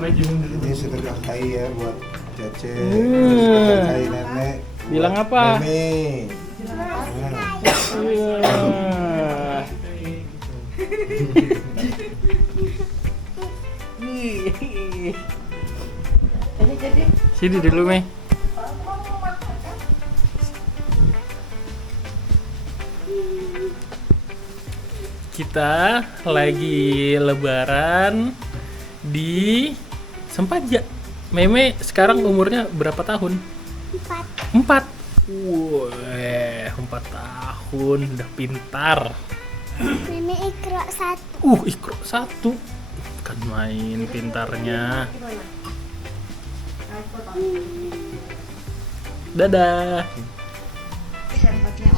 Ini sedekah kai ya buat Cece. Sedekah kai nenek. Bilang apa? Mimi. Wah. Sini dulu, Mei. Kita lagi lebaran di Sempaja. Meme sekarang umurnya berapa tahun? 4. Wah, 4 tahun udah pintar. Meme Ikro 1. Ikro 1. Kan main pintarnya. Dadah.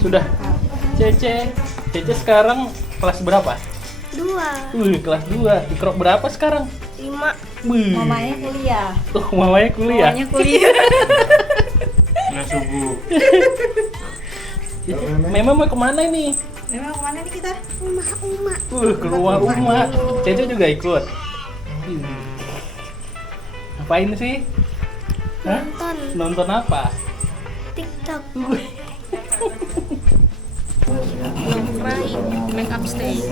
Sudah. Cece sekarang kelas berapa? 2. Kelas 2. Ikro berapa sekarang? 5. Mamanya kuliah. Mamanya kuliah. Mamanya kuliah. Nah, subuh. Memang mau kemana ini? Memang kemana nih kita? Uma. Ke rumah Uma. Cece juga ikut. Ngapain sih? Hah? Nonton apa? TikTok. Make up stay.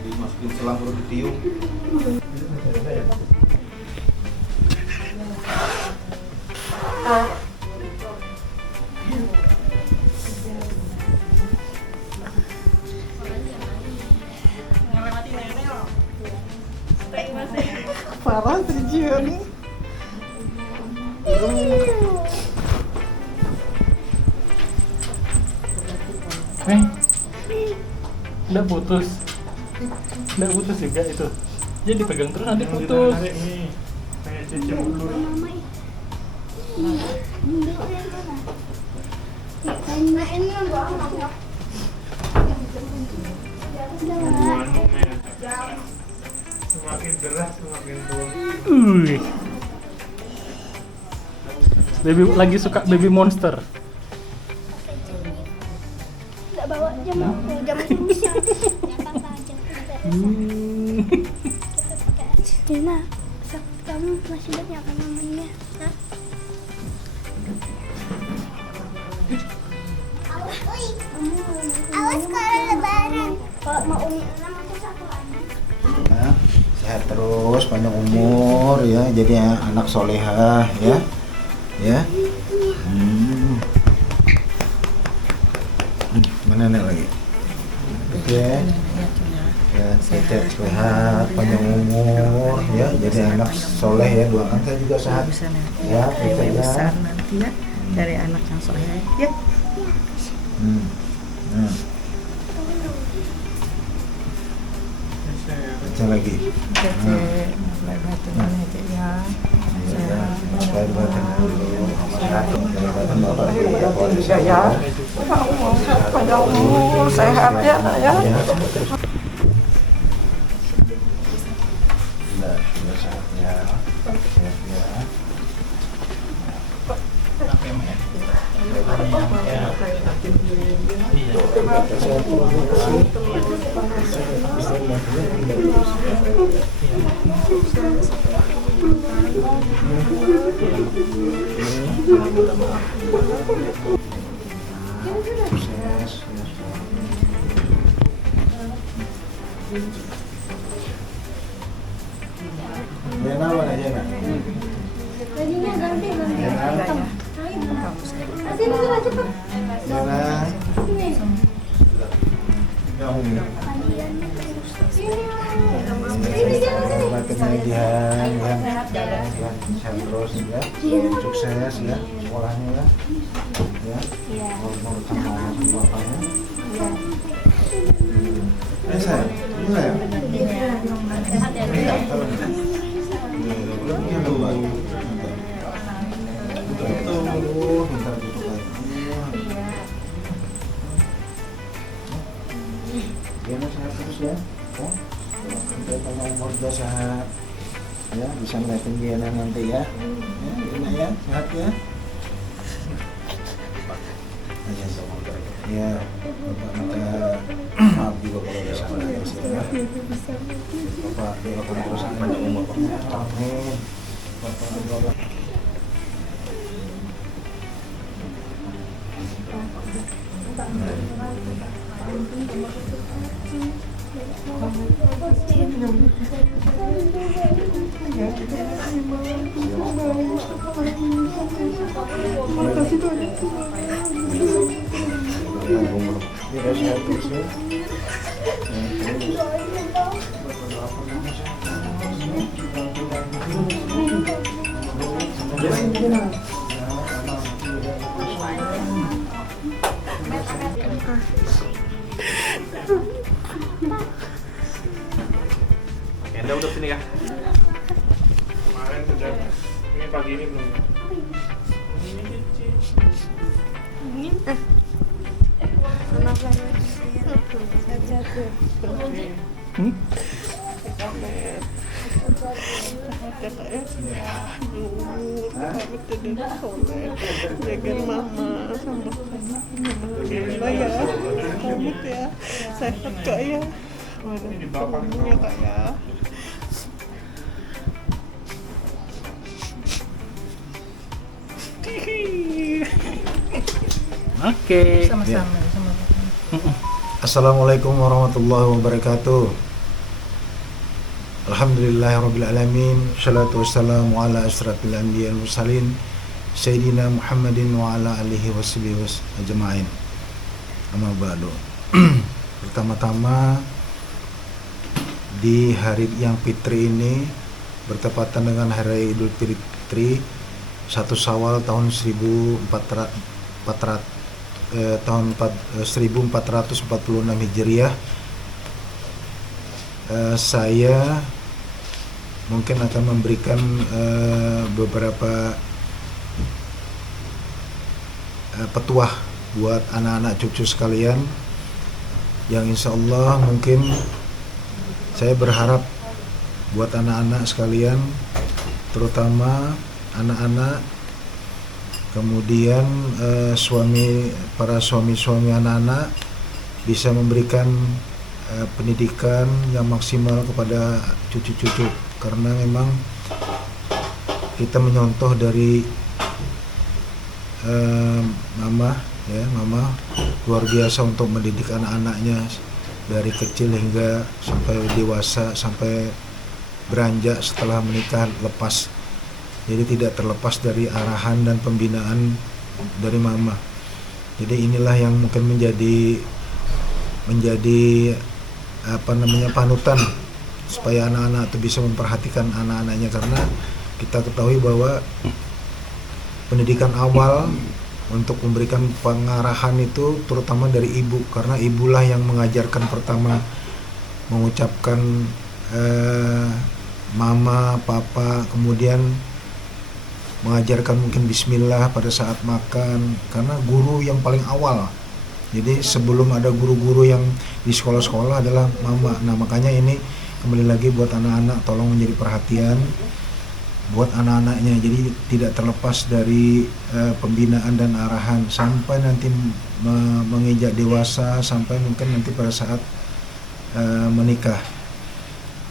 Dimasukin selang baru ditiup. Parah terjiwa nih. Udah putus. Udah putus juga itu. Jadi pegang terus nanti putus. Semakin deras semakin tua. Baby lagi suka Baby Monster. Enggak bawa jam musik. Dina, kamu masih banyak kan namanya? Hah? Awas kalau lebaran. Kalau mau umi 6 atau 1 aja. Ya, sehat terus, panjang umur ya, jadi anak solehah ya. Ya. Mana nenek lagi? Oke. Ya, sehat, sehat, panjang umur ya, jadi anak soleh ya, doakan saya juga sehat. Ya, kita ya. Besar nanti ya dari anak yang soleh ya. Baca lagi. Sehat ya nak ya. Jena mana Jena? Bajunya ganti. Jena. Sini cepat. Jena. Kamu ya. Batin Jihan, sehat terus ya, sukses ya sekolahnya ya, mau sama bapaknya. Saya, ini saya. juga sehat. Ya, bisa ngeliatin Diana nanti ya. Ya, Diana ya, sehat ya. Ya, Bapak minta maaf juga kalau ada salah ya. Bapak doakan terus panjang umur Bapak. Amin. Bapak. Enda udah sini kah? Kemarin udah, ini pagi ini belum. Jagain mama sama alhamdulillah ya. Selamat ya. Sehat kak ya. Semuanya kak ya. Oke. Sama-sama sama. Assalamualaikum warahmatullahi wabarakatuh. Alhamdulillahirrabbilalamin. Salatu wassalamu ala asrafil anbiya wal mursalin Sayyidina Muhammadin wa ala alihi washabihi ajma'in. Amma ba'du. Pertama-tama di hari yang fitri ini bertepatan dengan hari Idul Fitri 1 Syawal tahun 1446 Hijriah. Saya mungkin akan memberikan beberapa petuah buat anak-anak cucu sekalian yang insya Allah mungkin saya berharap buat anak-anak sekalian, terutama anak-anak, kemudian para suami-suami anak-anak bisa memberikan pendidikan yang maksimal kepada cucu-cucu, karena memang kita menyontoh dari mama luar biasa untuk mendidik anak-anaknya dari kecil hingga sampai dewasa, sampai beranjak setelah menikah lepas. Jadi tidak terlepas dari arahan dan pembinaan dari mama. Jadi inilah yang mungkin menjadi panutan supaya anak-anak itu bisa memperhatikan anak-anaknya, karena kita ketahui bahwa pendidikan awal untuk memberikan pengarahan itu terutama dari ibu, karena ibulah yang mengajarkan pertama, mengucapkan mama, papa, kemudian mengajarkan mungkin bismillah pada saat makan, karena guru yang paling awal. Jadi sebelum ada guru-guru yang di sekolah-sekolah adalah mama. Nah makanya ini kembali lagi buat anak-anak, tolong menjadi perhatian buat anak-anaknya, jadi tidak terlepas dari pembinaan dan arahan sampai nanti menginjak dewasa, sampai mungkin nanti pada saat menikah.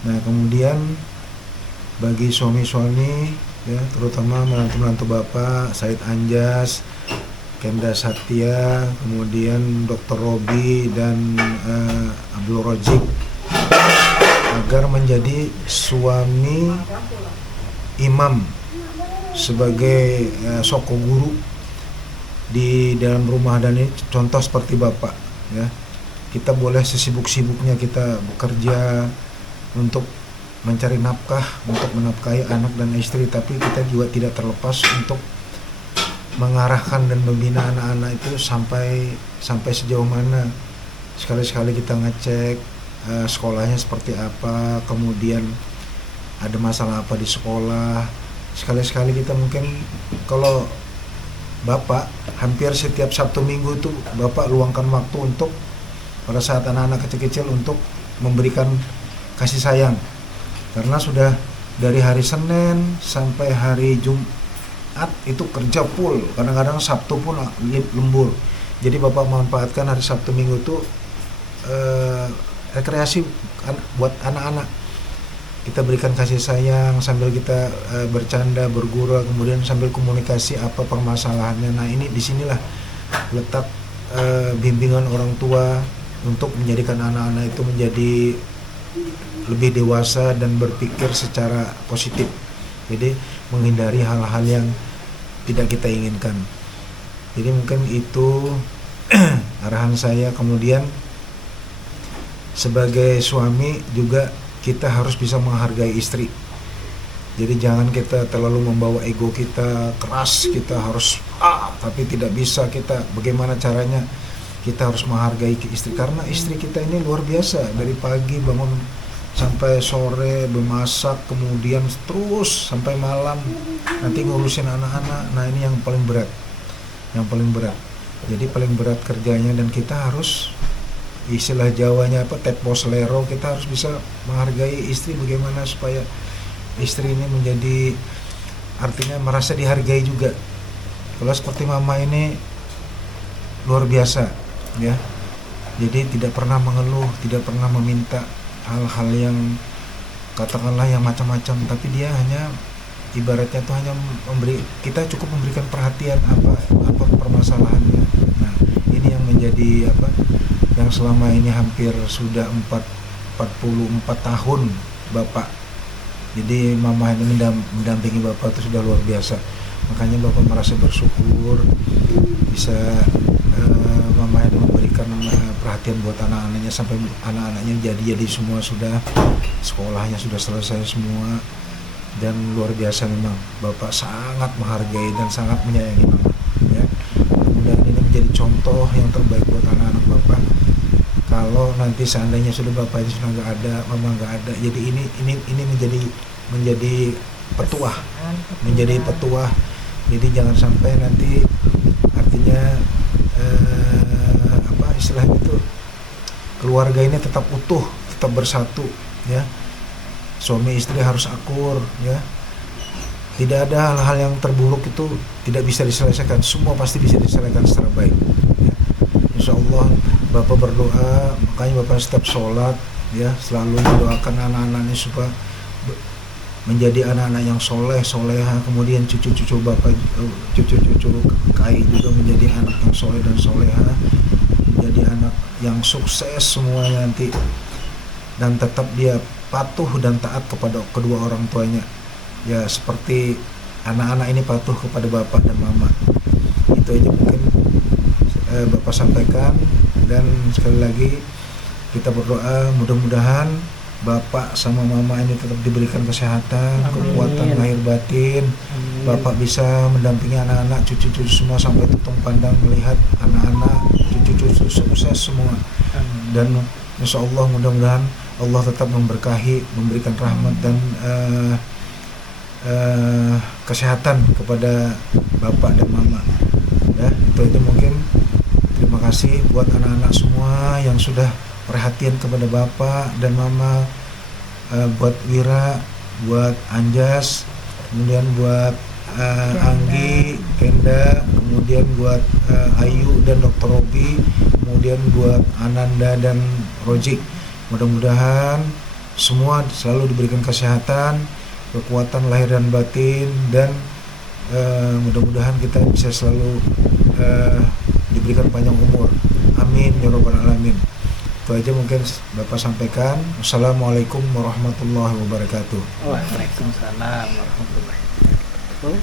Nah kemudian bagi suami-suami ya, terutama menantu-menantu Bapak Said Anjas, Kenda Satya, kemudian Dr. Robi dan Abdul Rojik, agar menjadi suami imam sebagai soko guru di dalam rumah, dan ini contoh seperti Bapak ya. Kita boleh sesibuk-sibuknya kita bekerja untuk mencari nafkah, untuk menafkahi anak dan istri, tapi kita juga tidak terlepas untuk mengarahkan dan membina anak-anak itu sampai sejauh mana. Sekali-sekali kita ngecek sekolahnya seperti apa, kemudian ada masalah apa di sekolah. Sekali-sekali kita mungkin, kalau Bapak hampir setiap Sabtu Minggu itu Bapak luangkan waktu untuk pada saat anak-anak kecil-kecil untuk memberikan kasih sayang. karena sudah dari hari Senin sampai hari Jumat itu kerja full, kadang-kadang Sabtu pun lembur. Jadi Bapak manfaatkan hari Sabtu Minggu itu rekreasi buat anak-anak. Kita berikan kasih sayang sambil kita bercanda, bergurau, kemudian sambil komunikasi apa permasalahannya. Nah, ini disinilah letak bimbingan orang tua untuk menjadikan anak-anak itu menjadi lebih dewasa dan berpikir secara positif. Jadi menghindari hal-hal yang tidak kita inginkan. Jadi mungkin itu arahan saya. Kemudian sebagai suami juga kita harus bisa menghargai istri. Jadi jangan kita terlalu membawa ego kita keras, kita harus tapi tidak bisa kita. Bagaimana caranya? Kita harus menghargai istri, karena istri kita ini luar biasa. Dari pagi bangun sampai sore bermasak, kemudian terus sampai malam nanti ngurusin anak-anak. Nah, ini yang paling berat. Jadi paling berat kerjanya, dan kita harus, istilah Jawanya tepos lero, kita harus bisa menghargai istri. Bagaimana supaya istri ini menjadi, artinya merasa dihargai juga. Kalau seperti mama ini luar biasa ya, jadi tidak pernah mengeluh, tidak pernah meminta hal-hal yang katakanlah yang macam-macam, tapi dia hanya ibaratnya tuh hanya kita cukup memberikan perhatian apa permasalahannya. Nah, ini yang menjadi yang selama ini hampir sudah 44 tahun Bapak. Jadi mama ini mendampingi Bapak itu sudah luar biasa. Makanya Bapak merasa bersyukur bisa mama ini memberikan perhatian buat anak-anaknya, sampai anak-anaknya jadi semua sudah sekolahnya sudah selesai semua. Dan luar biasa memang Bapak sangat menghargai dan sangat menyayangi mama ya. Mudah-mudahan ini menjadi contoh yang terbaik buat anak-anak Bapak. Kalau nanti seandainya sudah Bapak ini sudah nggak ada, mama nggak ada, jadi ini menjadi petuah. Jadi jangan sampai nanti, artinya istilahnya itu keluarga ini tetap utuh, tetap bersatu ya. Suami istri harus akur ya. Tidak ada hal-hal yang terburuk itu tidak bisa diselesaikan, semua pasti bisa diselesaikan secara baik ya. Insya Allah Bapak berdoa, makanya Bapak setiap sholat ya selalu mendoakan anak-anak ini supaya menjadi anak-anak yang soleh, soleha. Kemudian cucu-cucu Bapak, cucu-cucu Kai juga menjadi anak yang soleh dan soleha, menjadi anak yang sukses semuanya nanti, dan tetap dia patuh dan taat kepada kedua orang tuanya ya, seperti anak-anak ini patuh kepada Bapak dan Mama. Itu aja mungkin Bapak sampaikan. Dan sekali lagi kita berdoa mudah-mudahan Bapak sama Mama ini tetap diberikan kesehatan, kekuatan lahir batin. Bapak bisa mendampingi anak-anak, cucu-cucu semua sampai tutung pandang melihat anak-anak, cucu-cucu sukses semua. Dan insya Allah mudah-mudahan Allah tetap memberkahi, memberikan rahmat dan kesehatan kepada Bapak dan Mama ya. Itu aja mungkin. Terima kasih buat anak-anak semua yang sudah perhatian kepada Bapak dan Mama, buat Wira, buat Anjas, kemudian buat Anggi, Kenda, kemudian buat Ayu dan Dr. Robi, kemudian buat Ananda dan Rojik. Mudah-mudahan semua selalu diberikan kesehatan, kekuatan lahir dan batin, dan mudah-mudahan kita bisa selalu diberikan panjang umur. Amin ya rabbal alamin. Itu aja mungkin Bapak sampaikan. Wassalamualaikum warahmatullahi wabarakatuh. Waalaikumsalam warahmatullahi wabarakatuh.